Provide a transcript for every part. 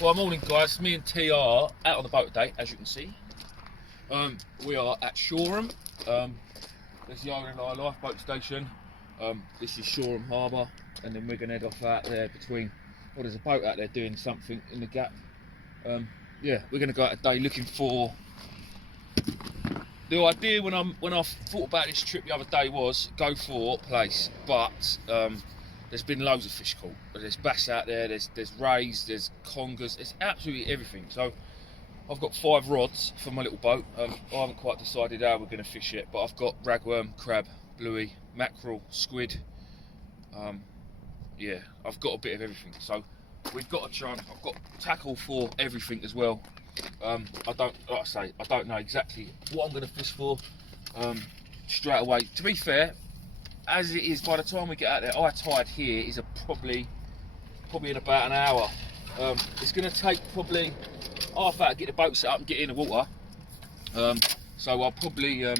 Well, morning guys, me and T are out on the boat today, as you can see. We are at Shoreham. There's the Island Eye lifeboat station. This is Shoreham Harbour, and then we're going to head off out there between, well, there's a boat out there doing something in the gap. Yeah, we're going to go out today looking for, the idea when I thought about this trip the other day was go for plaice, but there's been loads of fish caught. There's bass out there, there's rays, there's congers, there's absolutely everything. So I've got 5 rods for my little boat. I haven't quite decided how we're going to fish yet, but I've got ragworm, crab, bluey, mackerel, squid. Yeah, I've got a bit of everything. So we've got a try. I've got tackle for everything as well. I don't, like I say, I don't know exactly what I'm going to fish for straight away. To be fair, as it is, by the time we get out there, high tide here is probably in about an hour. It's going to take probably half hour to get the boat set up and get in the water. So I'll probably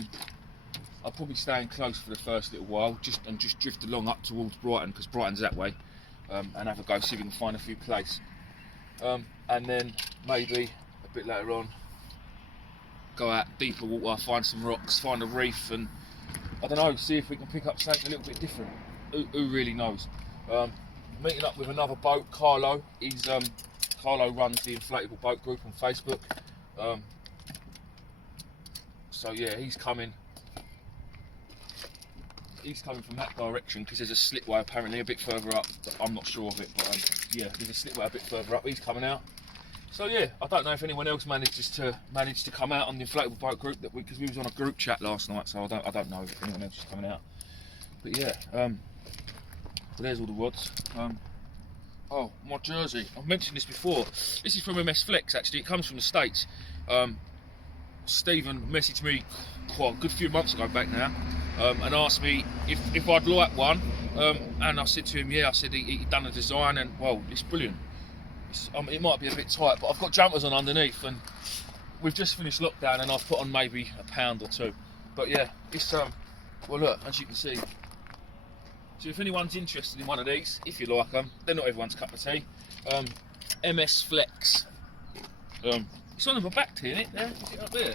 stay in close for the first little while, just drift along up towards Brighton, because Brighton's that way, and have a go, see if we can find a few plaice. And then maybe a bit later on, go out deeper water, find some rocks, find a reef, and I don't know, see if we can pick up something a little bit different. Who really knows? Meeting up with another boat, Carlo. Carlo runs the Inflatable boat group on Facebook. So yeah, he's coming from that direction, because there's a slipway apparently a bit further up, but I'm not sure of it, but yeah, there's a slipway a bit further up. He's coming out. So yeah, I don't know if anyone else managed to come out on the Inflatable boat group, because we was on a group chat last night, so I don't know if anyone else is coming out. But yeah, but there's all the rods. Oh, my jersey. I've mentioned this before. This is from MS Flex actually. It comes from the States. Stephen messaged me quite a good few months ago back now, and asked me if I'd like one. And I said to him, yeah. I said he'd done a design, and well, it's brilliant. It might be a bit tight, but I've got jumpers on underneath, and we've just finished lockdown, and I've put on maybe a pound or 2. But yeah, it's well, look, as you can see. So if anyone's interested in one of these, if you like them, they're not everyone's cup of tea. MS Flex. It's on the back here, isn't it? There, is it up there?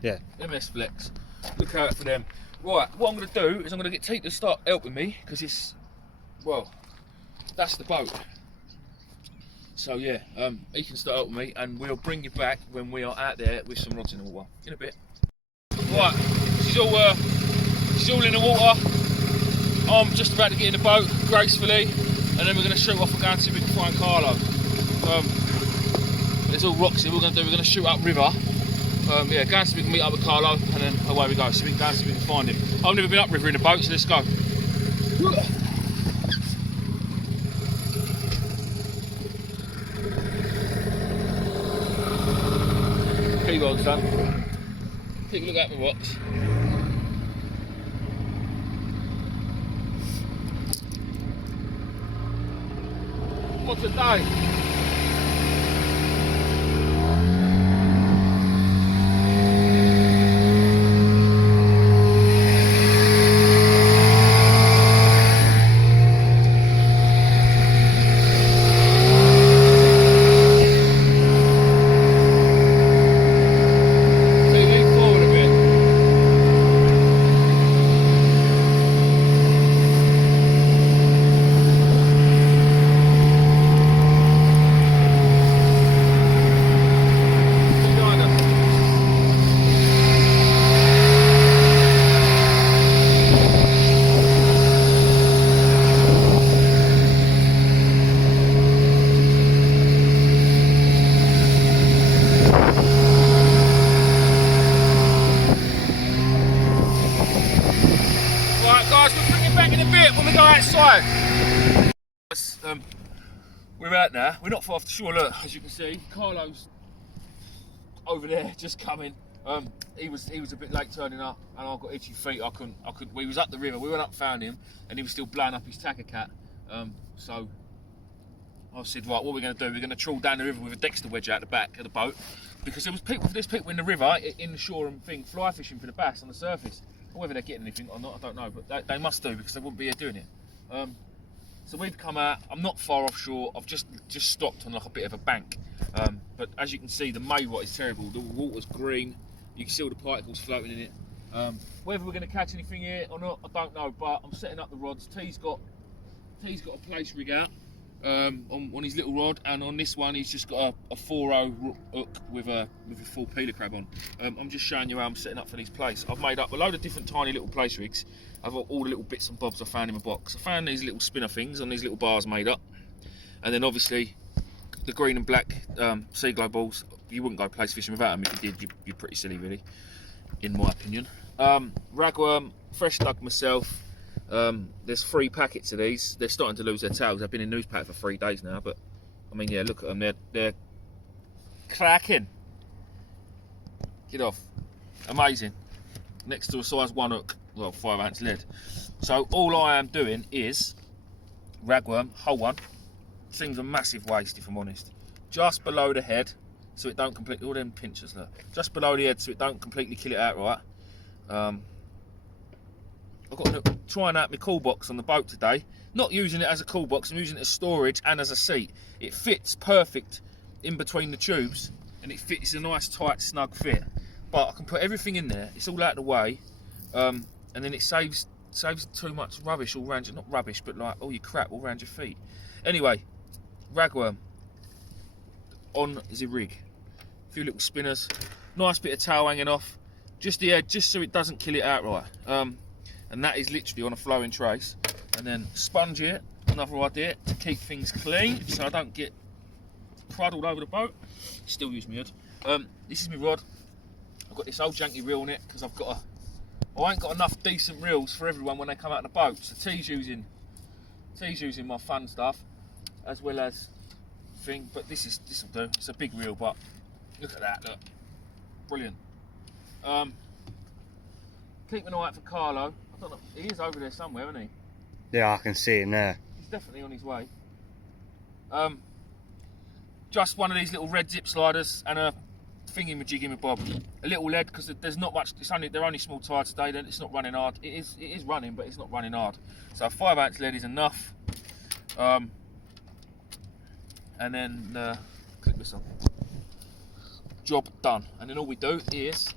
Yeah. MS Flex. Look out for them. Right, what I'm going to do is I'm going to get T to start helping me, because it's, well, that's the boat. So yeah, he can start helping me, and we'll bring you back when we are out there with some rods in the water. In a bit. Right, she's all in the water. I'm just about to get in the boat gracefully, and then we're going to shoot off and go and see if we can find Carlo. There's all rocks here. We're going to shoot up river. Yeah, go and see if we can meet up with Carlo, and then away we go. So we can go and see if we can find him. I've never been up river in a boat, so let's go. Pretty well done. Take a look at the rocks. What a day! Outside. We're out now. We're not far off the shore. Look, as you can see, Carlo's over there, just coming. He was a bit late turning up, and I've got itchy feet. I couldn't. We was up the river. We went up, found him, and he was still blowing up his tacker cat. So I said, right, what we're going to do? We're going to trawl down the river with a Dexter wedge out the back of the boat, because there's people in the river, in the shore and thing, fly fishing for the bass on the surface. Whether they're getting anything or not, I don't know, but they must do, because they wouldn't be here doing it. So we've come out, I'm not far offshore, I've just stopped on like a bit of a bank. But as you can see, the May rot is terrible. The water's green, you can see all the particles floating in it. Whether we're going to catch anything here or not, I don't know, but I'm setting up the rods. T's got a plaice rig out on his little rod, and on this one he's just got a 4-0 hook with a full peeler crab on. I'm just showing you how I'm setting up for these plaice. I've made up a load of different tiny little plaice rigs. I've got all the little bits and bobs I found in my box. I found these little spinner things on these little bars made up, and then obviously the green and black sea glow balls. You wouldn't go plaice fishing without them. If you did, you're pretty silly, really, in my opinion. Ragworm, fresh dug myself. There's 3 packets of these. They're starting to lose their tails. They've been in newspaper for 3 days now, but I mean, yeah, look at them. They're cracking. Get off. Amazing. Next to a size 1 hook, well, 5-ounce lead. So all I am doing is ragworm, whole one. Seems a massive waste, if I'm honest. Just below the head, so it don't completely, all them pinchers there. Just below the head, so it don't completely kill it outright. I've got trying out my cool box on the boat today. Not using it as a cool box, I'm using it as storage and as a seat. It fits perfect in between the tubes, and it fits a nice tight snug fit. But I can put everything in there, it's all out of the way, and then it saves too much rubbish all around you, not rubbish, but like all your crap all around your feet. Anyway, ragworm on the rig. A few little spinners, nice bit of tail hanging off, just the head, just so it doesn't kill it outright. And that is literally on a flowing trace. And then sponge it, another idea to keep things clean so I don't get crud all over the boat. Still use my hood. This is my rod. I've got this old janky reel on it because I ain't got enough decent reels for everyone when they come out of the boat. So T's using my fun stuff as well as thing. But this'll do. It's a big reel, but look at that. Look, brilliant. Keep an eye out for Carlo. I don't know, he is over there somewhere, isn't he? Yeah, I can see him there. He's definitely on his way. Just one of these little red zip sliders and a thingy-majiggy bob. A little lead because there's not much. They're only small tides today. Then it's not running hard. It is running, but it's not running hard. So a 5-ounce lead is enough. And then click this on. Job done. And then all we do is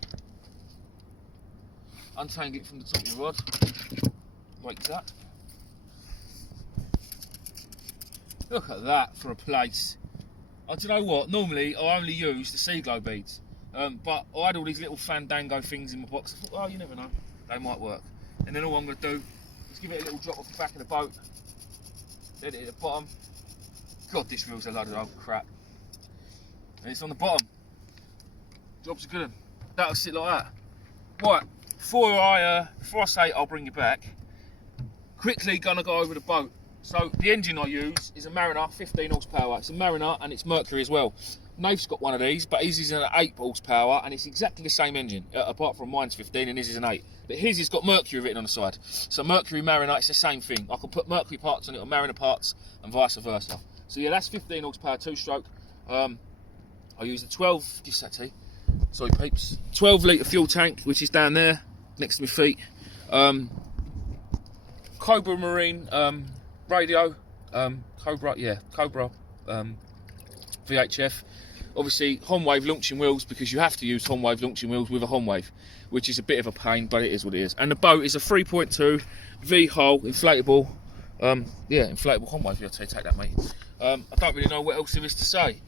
untangle it from the top of the rod, like that. Look at that for a plaice. Do you know what? Normally I only use the sea glow beads, but I had all these little fandango things in my box. I thought, oh, you never know, they might work. And then all I'm going to do is give it a little drop off the back of the boat, let it at the bottom. God, this reel's a load of old crap. And it's on the bottom. Job's a good one. That'll sit like that. Right. Before I say I'll bring you back, quickly gonna go over the boat. So the engine I use is a Mariner 15 horsepower. It's a Mariner and it's Mercury as well. Naif's got one of these, but his is an 8 horsepower and it's exactly the same engine, apart from mine's 15 and his is an 8. But his has got Mercury written on the side. So Mercury Mariner, it's the same thing. I can put Mercury parts on it or Mariner parts and vice versa. So yeah, that's 15 horsepower 2-stroke. I use the 12, just that T. Sorry peeps. 12 litre fuel tank, which is down there next to my feet. Cobra Marine radio, Cobra VHF. Obviously Honwave launching wheels, because you have to use Honwave launching wheels with a Honwave, which is a bit of a pain, but it is what it is. And the boat is a 3.2 V-hull inflatable. Yeah, inflatable Honwave. Yeah, take that, mate. I don't really know what else there is to say.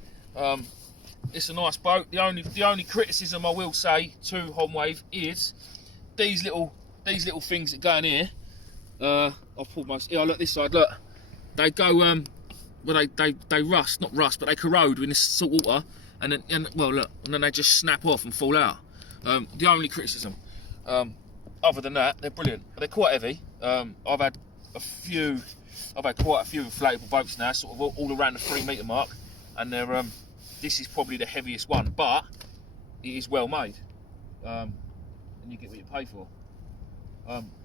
It's a nice boat. The only criticism I will say to Honwave is these little things that go in here. I've pulled most. Yeah, look this side. Look, they go. Well, they rust, not rust, but they corrode in this salt water, and then they just snap off and fall out. The only criticism. Other than that, they're brilliant. They're quite heavy. I've had quite a few inflatable boats now, sort of all around the 3 metre mark, and they're. This is probably the heaviest one, but it is well made, and you get what you pay for.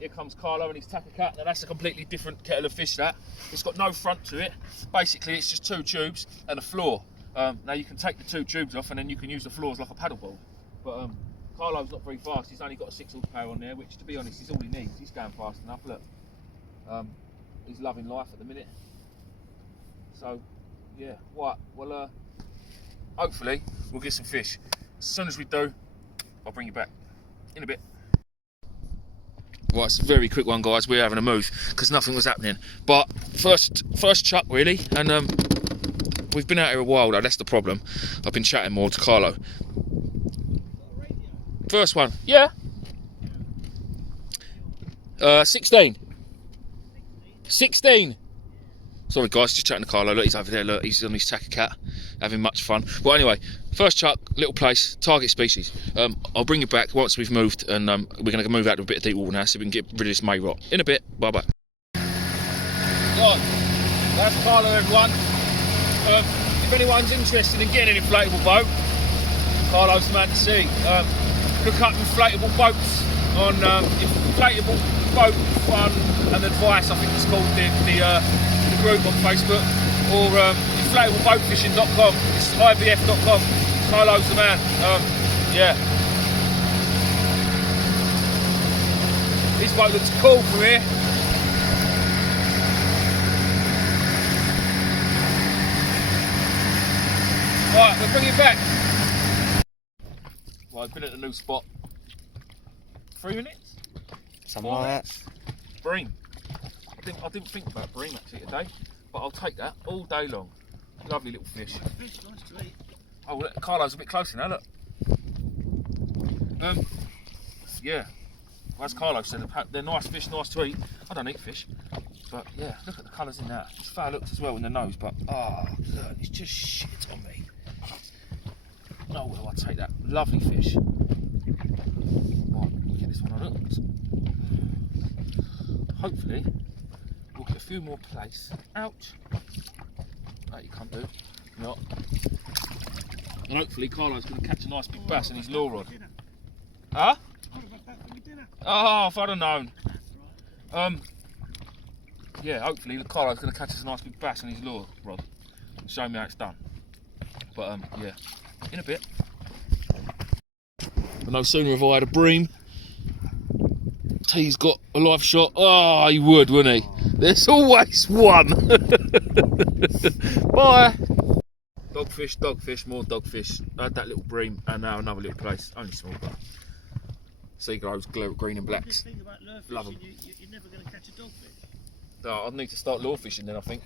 Here comes Carlo and his tacker cat. Now that's a completely different kettle of fish. That it's got no front to it. Basically, it's just 2 tubes and a floor. Now you can take the 2 tubes off, and then you can use the floors like a paddleboard. But Carlo's not very fast. He's only got a 6 horsepower on there, which, to be honest, is all he needs. He's going fast enough. Look, he's loving life at the minute. So, yeah, right, well, hopefully we'll get some fish. As soon as we do, I'll bring you back in a bit. Right, it's a very quick one, guys. We're having a move because nothing was happening. But first chuck, really, and we've been out here a while, though. That's the problem. I've been chatting more to Carlo. First one, yeah. 16. 16. Sorry, guys, just chatting to Carlo. Look, he's over there. Look, he's on his tacker cat, having much fun. Well, anyway, first chuck, little place, target species. I'll bring you back once we've moved, and we're going to move out to a bit of deep water now, so we can get rid of this May rot. In a bit, bye bye. Right, that's Carlo, everyone. If anyone's interested in getting an inflatable boat, Carlo's the man to see. Look up inflatable boats on inflatable boat fun and advice. I think it's called the group on Facebook, or inflatableboatfishing.com. It's IBF.com. Carlo's the man. Yeah. This boat looks cool from here. Right, we'll bring it back. Well, I've been at a new spot. 3 minutes? Something like that. Bream. I didn't think about bream actually today, but I'll take that all day long. Lovely little fish. Nice to eat. Oh, well, Carlo's a bit closer now, look. Yeah. Well, as Carlo said, they're nice fish, nice to eat. I don't eat fish, but yeah, look at the colours in that. It's foul looked as well in the nose, but look, it's just shit on me. Oh, well, I'll take that. Lovely fish. Right, get this one on it. Hopefully, we'll get a few more plaice. Ouch. That you can't do. Not. And hopefully Carlo's going to catch a nice big bass in his lure rod. Huh? Oh, if I'd have known. Yeah, hopefully Carlo's going to catch us a nice big bass in his lure rod. Show me how it's done. But yeah, in a bit. But no sooner have I had a bream, T's got a live shot. Oh, he would, wouldn't he? There's always one. Bye. Dogfish, more dogfish. I had that little bream and now another little plaice. Only small, but sea grows green and blacks. The thing about lure Love them. fishing, you're never going to catch a dogfish. Oh, I'll need to start lure fishing then, I think.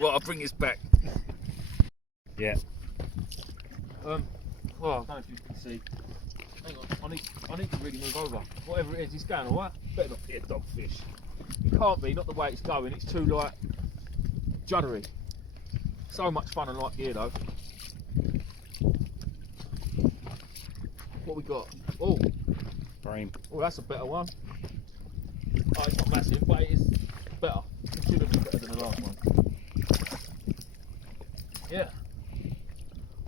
Well, I'll bring this back. Yeah. Well, I don't know if you can see. Hang on, I need to really move over. Whatever it is, it's going alright. Better not be a dogfish. It can't be, not the way it's going. It's too like juddery. So much fun and like gear though. What we got? Oh, Bream. oh, that's a better one. Oh, it's not massive, but it is better. Considerably better than the last one. Yeah.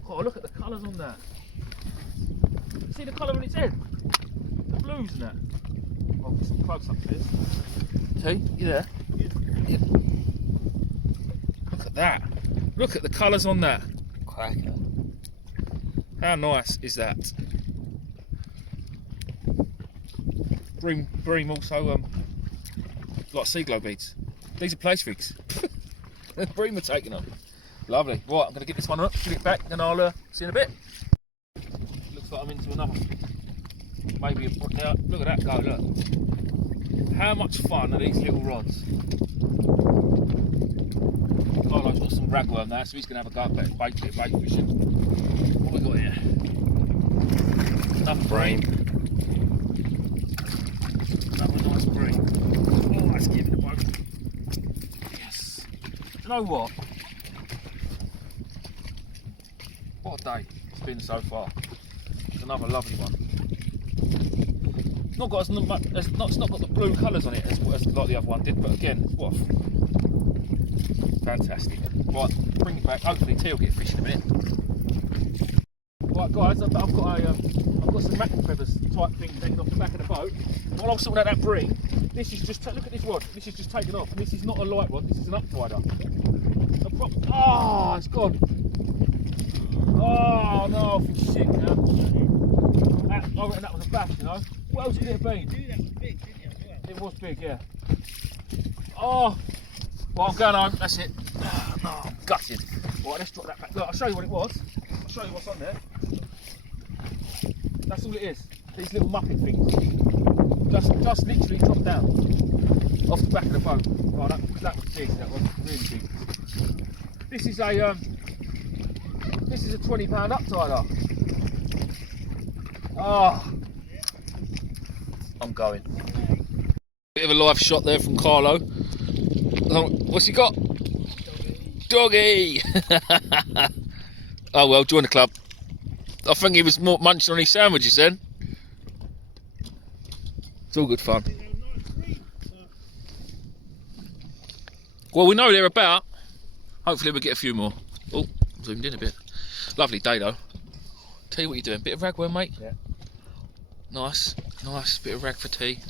Oh, look at the colours on that. See the colour on its head? The blues and that. I'll put some close up to this. See, you there? Yeah. Look at that. Look at the colours on that. Cracker. How nice is that? Bream also like sea glow beads. These are plaice rigs. Bream are taking them. Lovely. Right, I'm going to get this one up, give it back, and I'll see you in a bit. Looks like I'm into another. Maybe now, look at that go, look. How much fun are these little rods? Carlo's got some ragworm there, so he's going to have a go at bait fishing. What we got here? Another bream. Another nice bream. Oh, that's giving the boat. Yes. Do you know what? What a day it's been so far. It's another lovely one. It's not got it's not got the blue colours on it as like the other one did, but again, what fantastic. Right, bring it back. Hopefully T will get fish in a minute. Right guys, I've got some mackerel feathers type thing hanging off the back of the boat. While I'm sorting out that bream, this is just look at this rod. This is just taken off, and this is not a light rod. This is an uptider. Ah, it's gone. Oh no, I feel sick now. I reckon that was a bass, you know. What else could it have been? That was big, didn't you? It was big, yeah. Oh, Well, I'm going home, that's it. Oh, I'm gutted. Right, let's drop that back. Look, I'll show you what it was. I'll show you what's on there. That's all it is. These little muppet things. Just literally dropped down. Off the back of the boat. Oh, that was big, that was really big. This is a £20 uptider. Oh, I'm going. Bit of a live shot there from Carlo. What's he got? Doggy! Oh well, join the club. I think he was more munching on his sandwiches then. It's all good fun. Well, we know they're about. Hopefully we'll get a few more. Oh, zoomed in a bit. Lovely day though. Tell you what you're doing. Bit of ragwear, mate? Yeah. Nice, nice. Bit of rag for tea.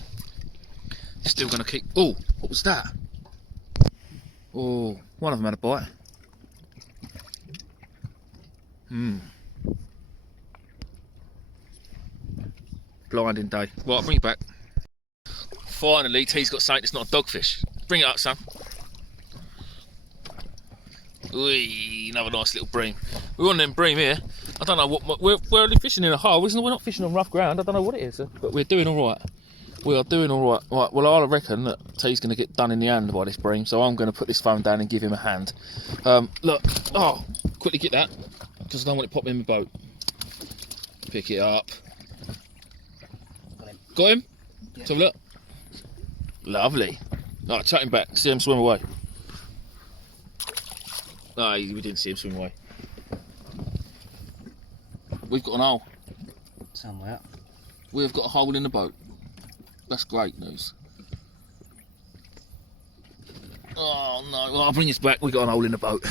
Still gonna keep. Oh, what was that? Oh, one of them had a bite. Blinding day. Right, I'll bring it back. Finally, T's got something that's not a dogfish. Bring it up, son. Whee, another nice little bream. We're on them bream here. I don't know what we're only fishing in a hole, isn't it? We're not fishing on rough ground. I don't know what it is, but we're doing all right. We are doing all right. Right. Well, I reckon that T's going to get done in the hand by this bream, so I'm going to put this phone down and give him a hand. Look. Oh, quickly get that, because I don't want it popping in the boat. Pick it up. Got him? Yeah. Let's have a look. Lovely. Alright, chuck him back. See him swim away. No, we didn't see him swim away. We've got an hole. Somewhere. We've got a hole in the boat. That's great news. Oh no, well, I'll bring this back. We've got an hole in the boat.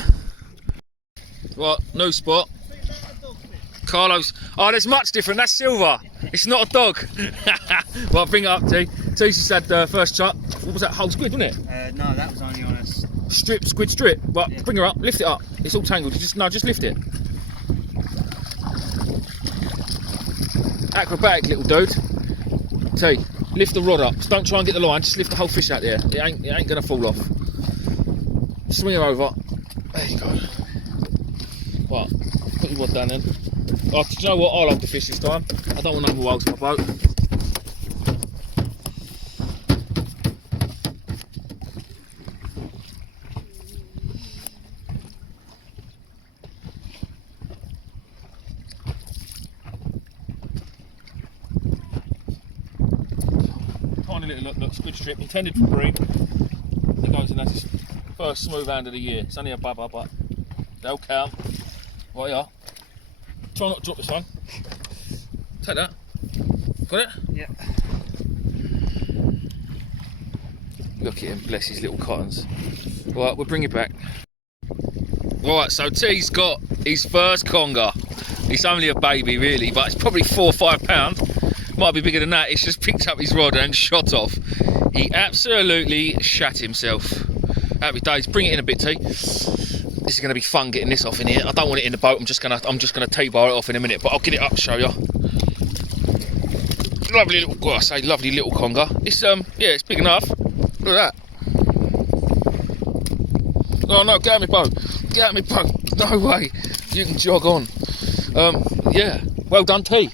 Right, new spot. Carlos. Oh, there's much different. That's silver. It's not a dog. Well, bring it up, T. T's just had the first chuck. What was that? Whole squid, wasn't it? No, that was only on a squid strip. Right, yeah. Bring her up. Lift it up. It's all tangled. Just lift it. Acrobatic little dude. T, lift the rod up. Just don't try and get the line. Just lift the whole fish out there. It ain't gonna fall off. Swing her over. There you go. Right, put your rod down then. Oh, do you know what? I'll hold the fish this time. I don't want no more whales in my boat. Tiny little look, squid strip, intended for bream. It goes in, that's his first smooth hand of the year. It's only a bubba, but they'll count. Right, you are. Try not to drop this one. Take that. Got it? Yeah. Look at him, bless his little cottons. Right, we'll bring it back. Right, so T's got his first conger. It's only a baby really, but it's probably 4 or 5 pounds. Might be bigger than that. It's just picked up his rod and shot off. He absolutely shat himself. Happy days. Bring it in a bit, T. This is going to be fun getting this off in here. I don't want it in the boat. I'm just gonna T-bar it off in a minute, but I'll get it up and show you. Lovely little, well, I say lovely little conger. It's yeah, it's big enough. Look at that. Oh no, get out of my boat. Get out of my boat. No way. You can jog on. Yeah. Well done, T.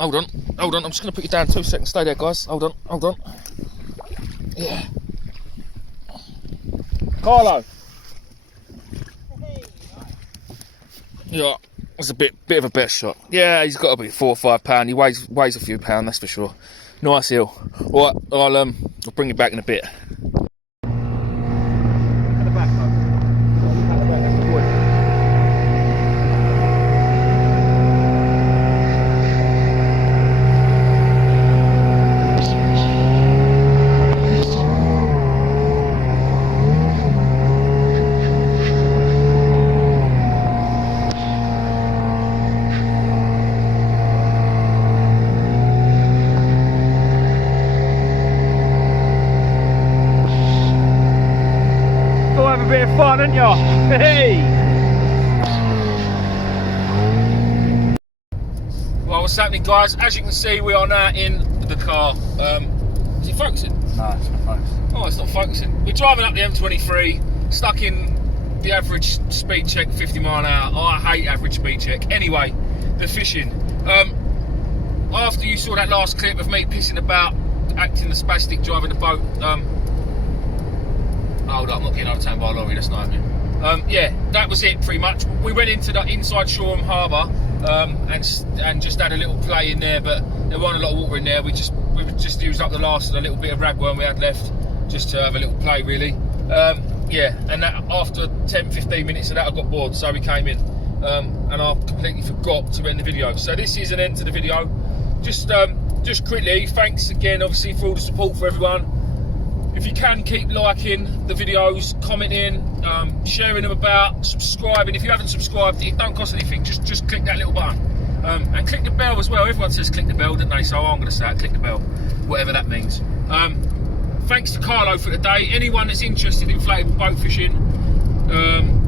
Hold on. I'm just going to put you down 2 seconds. Stay there, guys. Hold on. Yeah. Carlo. Yeah, that's a bit of a better shot. Yeah, he's got to be 4 or 5 pound. He weighs a few pound, that's for sure. Nice eel. All right, I'll bring it back in a bit. A bit of fun, ain't ya? Hey! Well, what's happening, guys? As you can see, we are now in the car. Is it focusing? No, it's not focused. Oh, it's not focusing. We're driving up the M23, stuck in the average speed check, 50 mile an hour. Oh, I hate average speed check. Anyway, the fishing. After you saw that last clip of me pissing about, acting the spastic, driving the boat. Hold up, I'm not getting overtaken by a lorry. That's not happening. Yeah, that was it pretty much. We went into the inside Shoreham Harbour and just had a little play in there, but there wasn't a lot of water in there. We just used up the last of the little bit of ragworm we had left, just to have a little play, really. Yeah, and that after 10-15 minutes of that, I got bored, so we came in, and I completely forgot to end the video. So this is an end to the video. Just quickly, thanks again, obviously, for all the support for everyone. If you can, keep liking the videos, commenting, sharing them about, subscribing. If you haven't subscribed, it don't cost anything. Just click that little button. And click the bell as well. Everyone says click the bell, don't they? So I'm going to say it, click the bell, whatever that means. Thanks to Carlo for today. Anyone that's interested in inflatable boat fishing,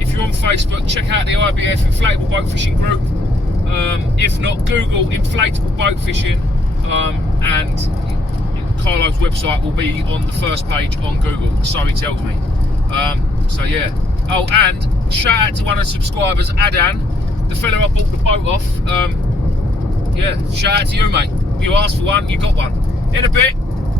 if you're on Facebook, check out the IBF Inflatable Boat Fishing group. If not, Google inflatable boat fishing, and Carlo's website will be on the first page on Google, so he tells me. So yeah. Oh, and shout out to one of the subscribers, Adan, the fella I bought the boat off. Yeah, shout out to you, mate. You asked for one, you got one. In a bit.